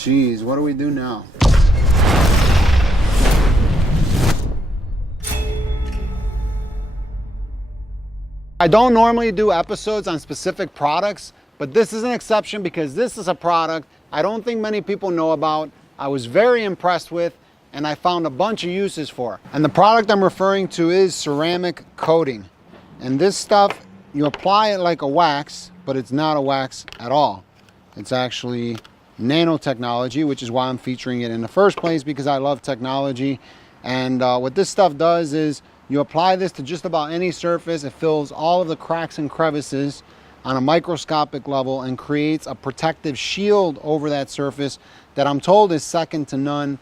Jeez, what do we do now? I don't normally do episodes on specific products, but this is an exception because this is a product I don't think many people know about. I was very impressed with, and I found a bunch of uses for. And the product I'm referring to is ceramic coating. And this stuff, you apply it like a wax, but it's not a wax at all. It's actually nanotechnology, which is why I'm featuring it in the first place, because I love technology. And what this stuff does is you apply this to just about any surface. It fills all of the cracks and crevices on a microscopic level and creates a protective shield over that surface that I'm told is second to none.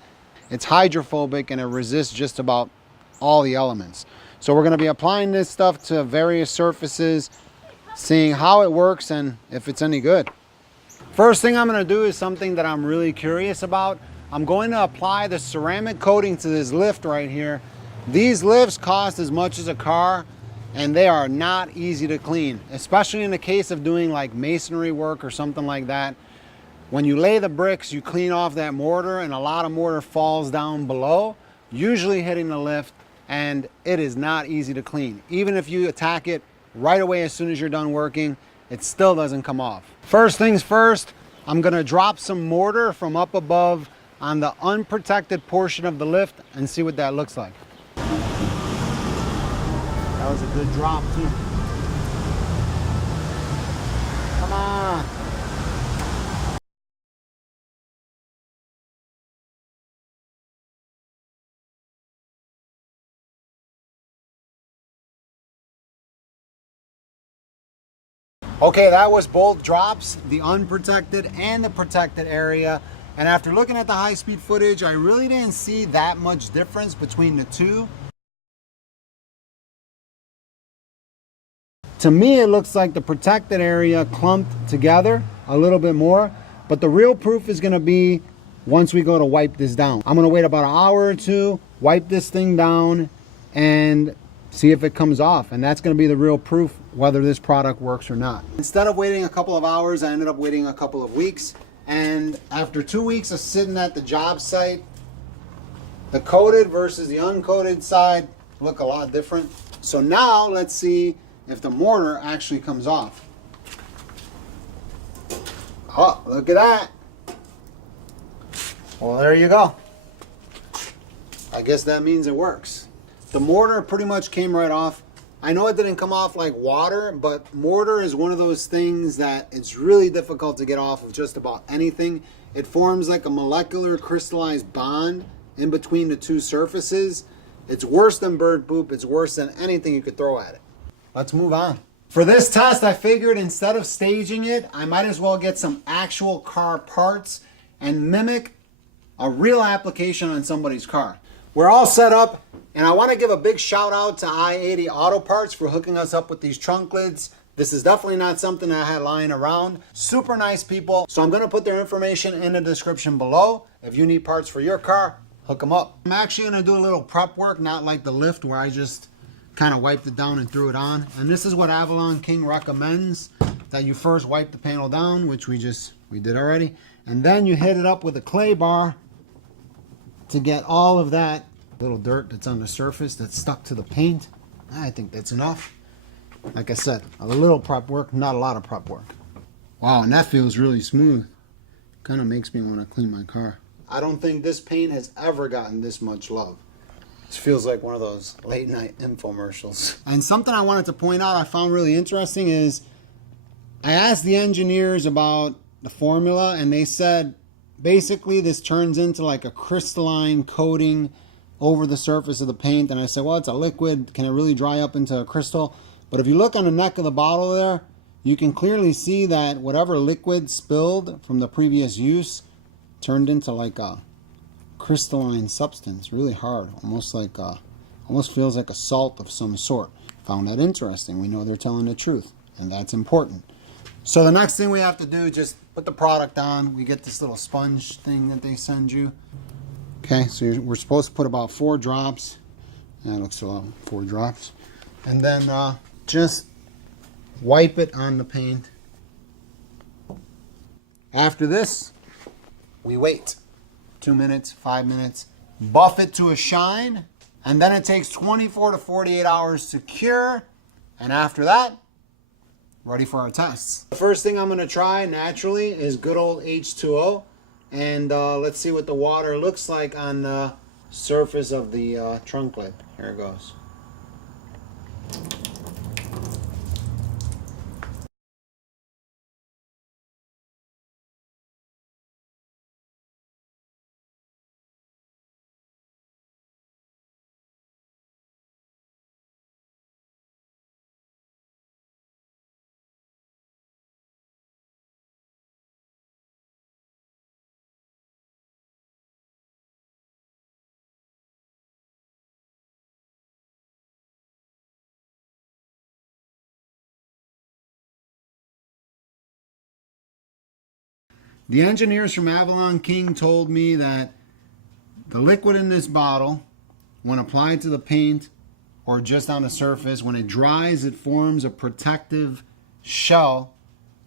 It's hydrophobic and it resists just about all the elements. So we're going to be applying this stuff to various surfaces, seeing how it works and if it's any good. First thing I'm going to do is something that I'm really curious about. I'm going to apply the ceramic coating to this lift right here. These lifts cost as much as a car, and they are not easy to clean, especially in the case of doing like masonry work or something like that. When you lay the bricks, you clean off that mortar, and a lot of mortar falls down below, usually hitting the lift, and it is not easy to clean. Even if you attack it right away as soon as you're done working, it still doesn't come off. First things first, I'm gonna drop some mortar from up above on the unprotected portion of the lift and see what that looks like. That was a good drop too. Come on. Okay, that was both drops, the unprotected and the protected area. And after looking at the high-speed footage, I really didn't see that much difference between the two. To me, it looks like the protected area clumped together a little bit more, but the real proof is gonna be once we go to wipe this down. I'm gonna wait about an hour or two, wipe this thing down, and see if it comes off. And that's gonna be the real proof whether this product works or not. Instead of waiting a couple of hours, I ended up waiting a couple of weeks. And after 2 weeks of sitting at the job site, the coated versus the uncoated side look a lot different. So now let's see if the mortar actually comes off. Oh, look at that. Well, there you go. I guess that means it works. The mortar pretty much came right off. I know it didn't come off like water, but mortar is one of those things that it's really difficult to get off of just about anything. It forms like a molecular crystallized bond in between the two surfaces. It's worse than bird poop. It's worse than anything you could throw at it. Let's move on. For this test, I figured instead of staging it, I might as well get some actual car parts and mimic a real application on somebody's car. We're all set up, and I want to give a big shout out to I-80 Auto Parts for hooking us up with these trunk lids. This is definitely not something I had lying around. Super nice people. So I'm going to put their information in the description below. If you need parts for your car, hook them up. I'm actually going to do a little prep work, not like the lift where I just kind of wiped it down and threw it on. And this is what Avalon King recommends, that you first wipe the panel down, which we did already. And then you hit it up with a clay bar to get all of that little dirt that's on the surface that's stuck to the paint. I think that's enough. Like I said, a little prep work, not a lot of prep work. Wow, and that feels really smooth. Kind of makes me want to clean my car. I don't think this paint has ever gotten this much love. This feels like one of those late night infomercials. And something I wanted to point out I found really interesting is I asked the engineers about the formula, and they said basically this turns into like a crystalline coating over the surface of the paint. And I said, well, it's a liquid. Can it really dry up into a crystal? But if you look on the neck of the bottle there, you can clearly see that whatever liquid spilled from the previous use turned into like a crystalline substance, really hard, almost feels like a salt of some sort. Found that interesting. We know they're telling the truth, and that's important. So the next thing we have to do, just put the product on. We get this little sponge thing that they send you. Okay, so we're supposed to put about 4 drops. That looks like 4 drops. And then just wipe it on the paint. After this, we wait. 2 minutes, 5 minutes. Buff it to a shine. And then it takes 24 to 48 hours to cure. And after that, ready for our tests. The first thing I'm going to try naturally is good old H2O. And let's see what the water looks like on the surface of the trunk lid. Here it goes. The engineers from Avalon King told me that the liquid in this bottle, when applied to the paint or just on the surface, when it dries, it forms a protective shell,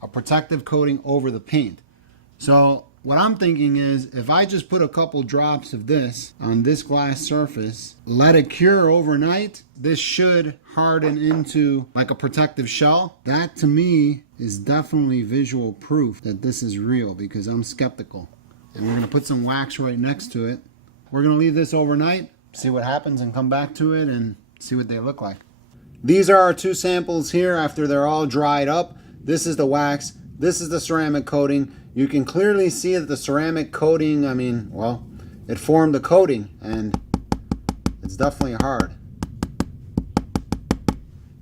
a protective coating over the paint. So what I'm thinking is, if I just put a couple drops of this on this glass surface, let it cure overnight, this should harden into like a protective shell. That to me is definitely visual proof that this is real, because I'm skeptical. And we're gonna put some wax right next to it. We're gonna leave this overnight, see what happens, and come back to it and see what they look like. These are our two samples here after they're all dried up. This is the wax, this is the ceramic coating. You can clearly see that the ceramic coating, I mean, well, it formed the coating, and it's definitely hard.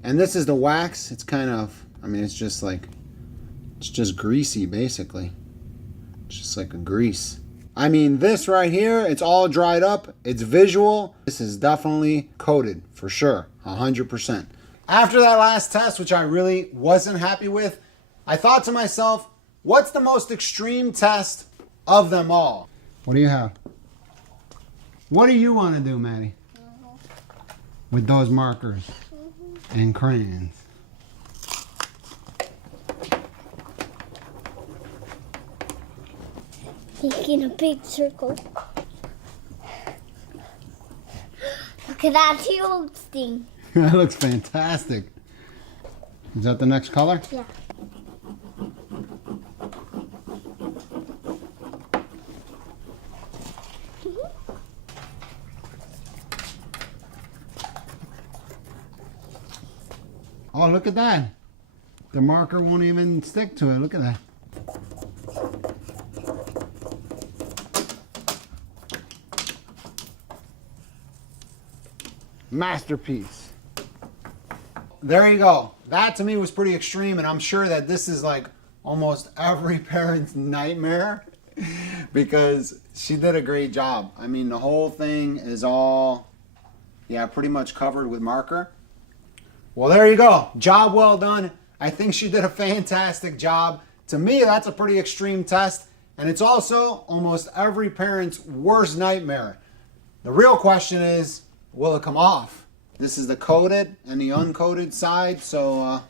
And this is the wax. It's kind of, I mean, it's just greasy basically. It's just like a grease. I mean, this right here, it's all dried up. It's visual. This is definitely coated for sure, 100%. After that last test, which I really wasn't happy with, I thought to myself, what's the most extreme test of them all? What do you have? What do you want to do, Maddie? With those markers and crayons. Making a big circle. Look at that huge thing. That looks fantastic. Is that the next color? Yeah. Oh, look at that. The marker won't even stick to it. Look at that. Masterpiece. There you go. That to me was pretty extreme, and I'm sure that this is like almost every parent's nightmare because she did a great job. I mean, the whole thing is all, yeah, pretty much covered with marker. Well, there you go. Job well done. I think she did a fantastic job. To me, that's a pretty extreme test, and it's also almost every parent's worst nightmare. The real question is, will it come off? This is the coated and the uncoated side, so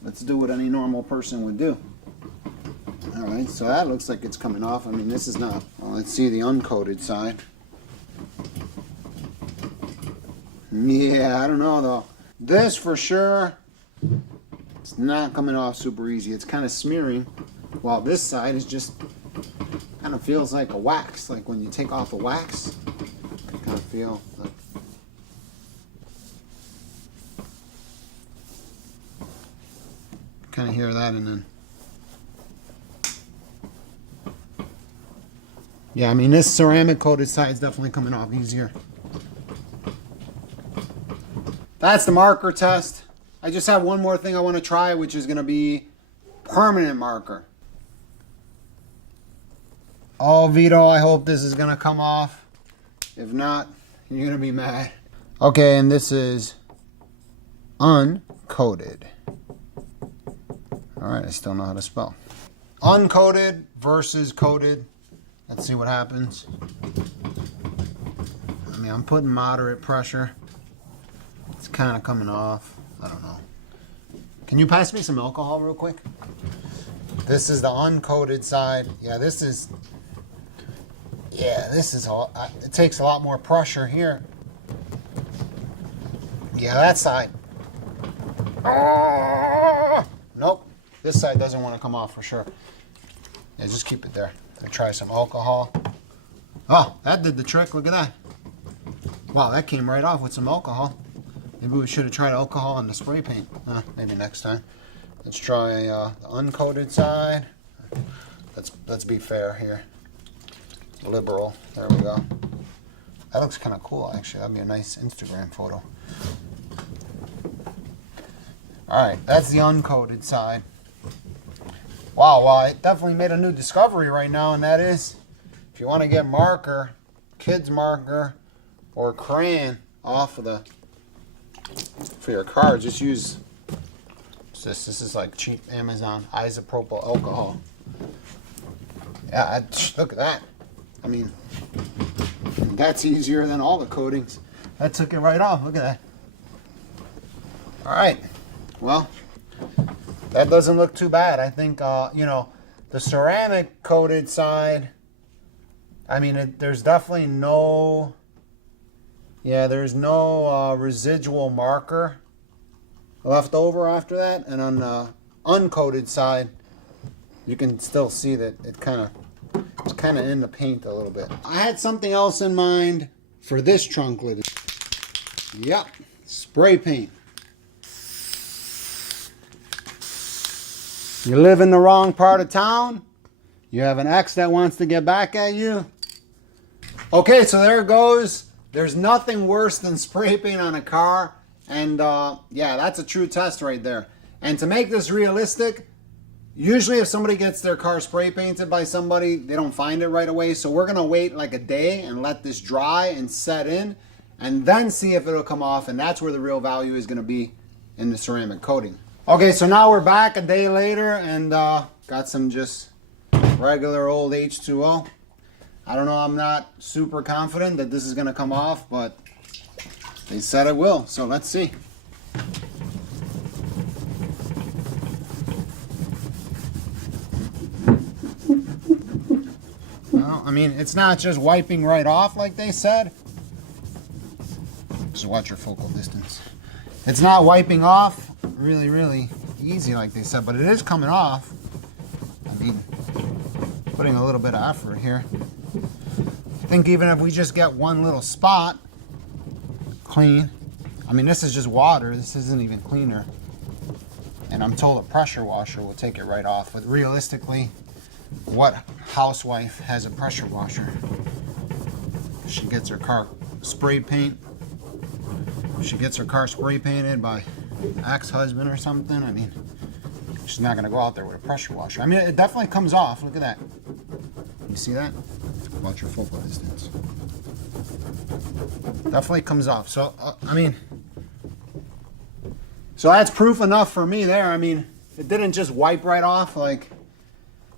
let's do what any normal person would do. All right, so that looks like it's coming off. I mean, this is not. Well, let's see the uncoated side. Yeah, I don't know though. This for sure, it's not coming off super easy. It's kind of smearing, while this side is just kind of feels like a wax. Like when you take off a wax, I kind of feel like. Kind of hear that, and then. Yeah, I mean, this ceramic coated side is definitely coming off easier. That's the marker test. I just have one more thing I want to try, which is going to be permanent marker. Oh, Vito, I hope this is going to come off. If not, you're going to be mad. Okay, and this is uncoated. All right, I still know how to spell. Uncoated versus coated. Let's see what happens. I mean, I'm putting moderate pressure. It's kind of coming off. I don't know. Can you pass me some alcohol real quick? This is the uncoated side. Yeah, this is Yeah, this is all. It takes a lot more pressure here. Yeah, that side. Nope, this side doesn't want to come off for sure. Yeah, just keep it there. I'll try some alcohol. Oh, that did the trick. Look at that. Wow, that came right off with some alcohol. Maybe we should have tried alcohol on the spray paint. Maybe next time. Let's try the uncoated side. Let's be fair here. Liberal. There we go. That looks kind of cool, actually. That'd be a nice Instagram photo. All right, that's the uncoated side. Wow, well, I definitely made a new discovery right now, and that is, if you want to get marker, kids marker, or crayon off of for your car, just use this. This is like cheap Amazon isopropyl alcohol. Yeah, look at that. I mean, that's easier than all the coatings. That took it right off. Look at that. All right. Well, that doesn't look too bad. I think, the ceramic coated side, I mean, there's definitely no, there's no residual marker left over after that. And on the uncoated side, you can still see that it's kind of in the paint a little bit. I had something else in mind for this trunk lid. Yep, spray paint. You live in the wrong part of town. You have an ex that wants to get back at you. Okay, so there it goes. There's nothing worse than spray paint on a car. And yeah, that's a true test right there. And to make this realistic, usually if somebody gets their car spray painted by somebody, they don't find it right away. So we're going to wait like a day and let this dry and set in. And then see if it'll come off. And that's where the real value is going to be in the ceramic coating. Okay, so now we're back a day later and got some just regular old H2O. I don't know, I'm not super confident that this is going to come off, but they said it will, so let's see. Well, I mean, it's not just wiping right off like they said. Just watch your focal distance. It's not wiping off really easy like they said, but it is coming off. I mean, putting a little bit of effort here. I think even if we just get one little spot clean, I mean, this is just water, this isn't even cleaner, and I'm told a pressure washer will take it right off. But realistically, what housewife has a pressure washer? She gets her car spray paint. She gets her car spray painted by ex-husband or something. I mean, she's not gonna go out there with a pressure washer. I mean, it definitely comes off. Look at that. You see that? Watch your focal distance. Definitely comes off. So I mean, so that's proof enough for me there. I mean, it didn't just wipe right off like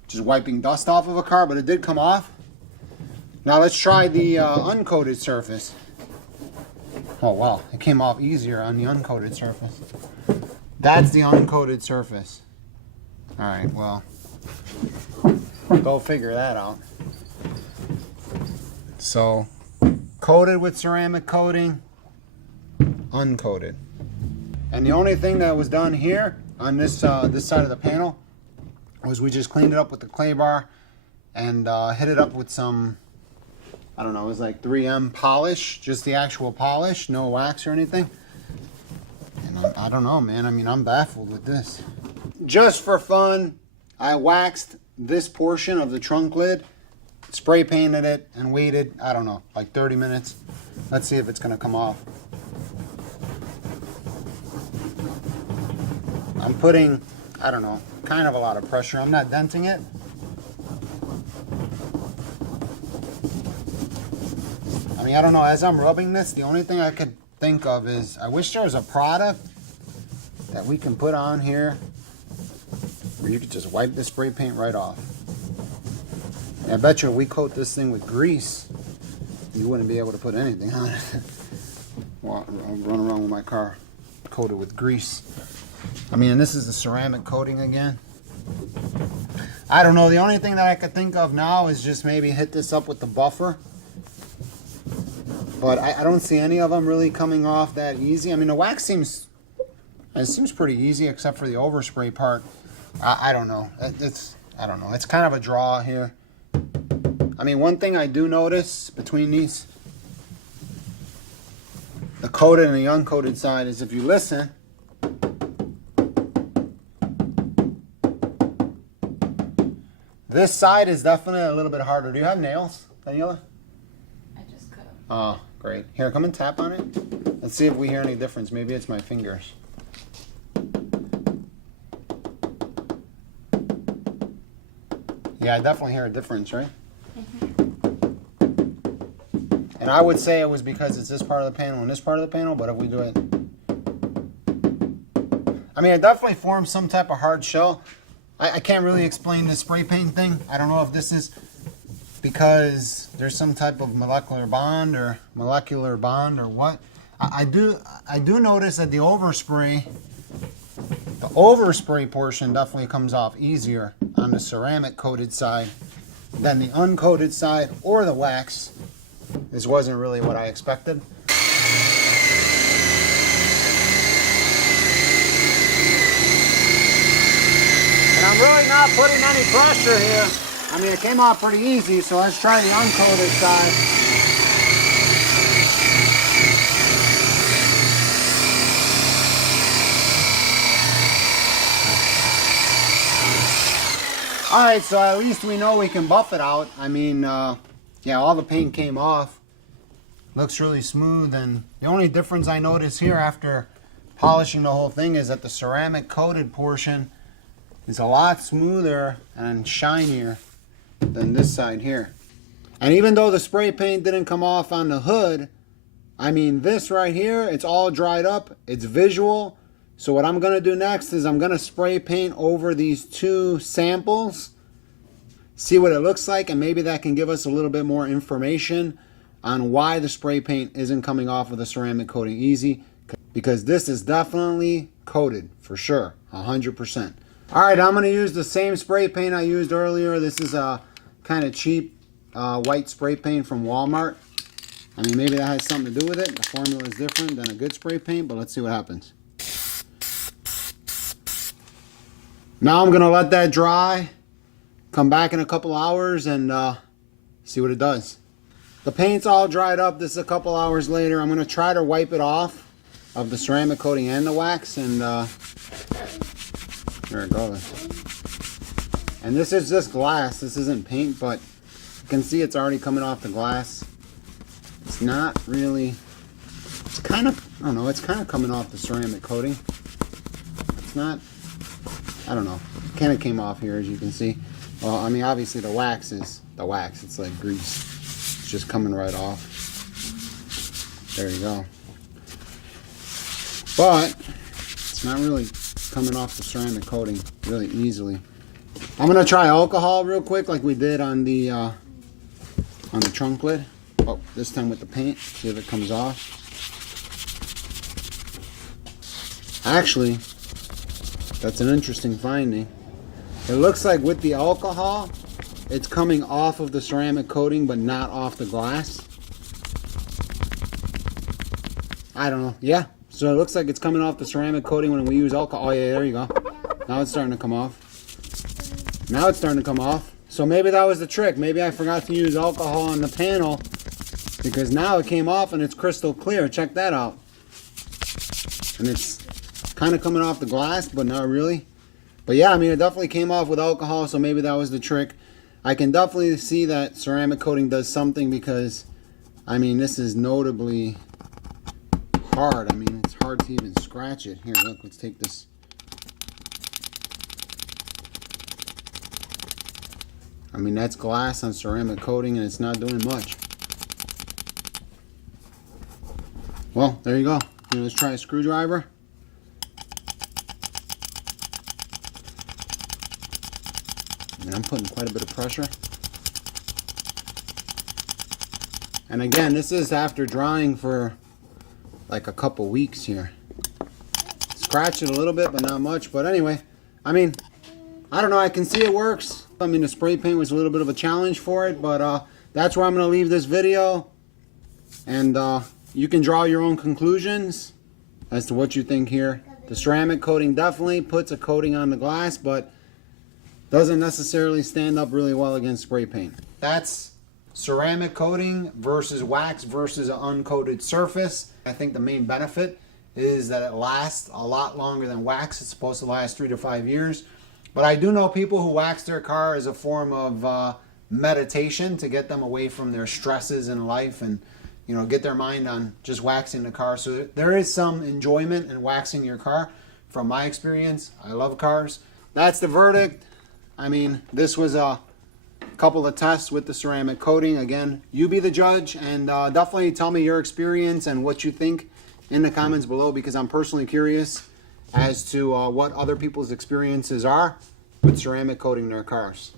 just wiping dust off of a car, but it did come off. Now let's try the uncoated surface. Oh wow, it came off easier on the uncoated surface. That's the uncoated surface. All right, well, go figure that out. So, coated with ceramic coating, uncoated. And the only thing that was done here on this this side of the panel was we just cleaned it up with the clay bar and hit it up with some, I don't know, it was like 3M polish, just the actual polish, no wax or anything. And I don't know, man. I mean, I'm baffled with this. Just for fun, I waxed this portion of the trunk lid, spray painted it, and waited, I don't know, like 30 minutes. Let's see if it's gonna come off. I'm putting, I don't know, kind of a lot of pressure. I'm not denting it. I mean, I don't know, as I'm rubbing this, the only thing I could think of is, I wish there was a product that we can put on here where you could just wipe the spray paint right off. And I bet you if we coat this thing with grease, you wouldn't be able to put anything on it. Well, I'll run around with my car coated with grease. I mean, and this is the ceramic coating again. I don't know. The only thing that I could think of now is just maybe hit this up with the buffer. But I don't see any of them really coming off that easy. I mean, the wax seems pretty easy except for the overspray part. I don't know. I don't know. It's kind of a draw here. I mean, one thing I do notice between these, the coated and the uncoated side, is if you listen, this side is definitely a little bit harder. Do you have nails, Daniela? I just cut them. Oh, great. Here, come and tap on it. Let's see if we hear any difference. Maybe it's my fingers. Yeah, I definitely hear a difference, right? And I would say it was because it's this part of the panel and this part of the panel, but if we do it... I mean, it definitely forms some type of hard shell. I can't really explain the spray paint thing. I don't know if this is because there's some type of molecular bond or what. I do notice that the overspray portion definitely comes off easier on the ceramic coated side than the uncoated side or the wax. This wasn't really what I expected. And I'm really not putting any pressure here. I mean, it came off pretty easy, so let's try the uncoated side. Alright, so at least we know we can buff it out. I mean, yeah, all the paint came off. Looks really smooth, and the only difference I notice here after polishing the whole thing is that the ceramic coated portion is a lot smoother and shinier than this side here. And even though the spray paint didn't come off on the hood, I mean, this right here, it's all dried up. It's visual. So what I'm going to do next is I'm going to spray paint over these two samples, see what it looks like, and maybe that can give us a little bit more information on why the spray paint isn't coming off of the ceramic coating easy, because this is definitely coated for sure, 100%. All right, I'm going to use the same spray paint I used earlier. This is a kind of cheap white spray paint from Walmart. I mean, maybe that has something to do with it. The formula is different than a good spray paint, but let's see what happens. Now I'm going to let that dry, come back in a couple hours, and see what it does. The paint's all dried up. This is a couple hours later. I'm going to try to wipe it off of the ceramic coating and the wax, and there it goes. And this is just glass. This isn't paint, but you can see it's already coming off the glass. It's not really, it's kind of, I don't know, it's kind of coming off the ceramic coating. It's not, I don't know. It kind of came off here, as you can see. Well, I mean, obviously the wax is the wax. It's like grease. It's just coming right off. There you go. But it's not really coming off the ceramic coating really easily. I'm gonna try alcohol real quick, like we did on the trunk lid. Oh, this time with the paint. See if it comes off. Actually, that's an interesting finding. It looks like with the alcohol, it's coming off of the ceramic coating, but not off the glass. I don't know. Yeah. So it looks like it's coming off the ceramic coating when we use alcohol. Oh yeah, there you go. Now it's starting to come off. Now it's starting to come off. So maybe that was the trick. Maybe I forgot to use alcohol on the panel, because now it came off and it's crystal clear. Check that out. And it's kind of coming off the glass, but not really. But yeah, I mean, it definitely came off with alcohol, so maybe that was the trick. I can definitely see that ceramic coating does something, because, I mean, this is notably hard. I mean, it's hard to even scratch it. Here, look, let's take this. I mean, that's glass on ceramic coating, and it's not doing much. Well, there you go. Let's try a screwdriver. And I'm putting quite a bit of pressure. And again, this is after drying for like a couple weeks here. Scratch it a little bit, but not much. But anyway, I mean, I don't know, I can see it works. I mean, the spray paint was a little bit of a challenge for it, but that's where I'm going to leave this video. And you can draw your own conclusions as to what you think here. The ceramic coating definitely puts a coating on the glass, but doesn't necessarily stand up really well against spray paint. That's ceramic coating versus wax versus an uncoated surface. I think the main benefit is that it lasts a lot longer than wax. It's supposed to last 3 to 5 years. But I do know people who wax their car as a form of meditation to get them away from their stresses in life and, you know, get their mind on just waxing the car. So there is some enjoyment in waxing your car from my experience. I love cars. That's the verdict. I mean, this was a couple of tests with the ceramic coating. Again, you be the judge, and definitely tell me your experience and what you think in the comments below, because I'm personally curious as to what other people's experiences are with ceramic coating their cars.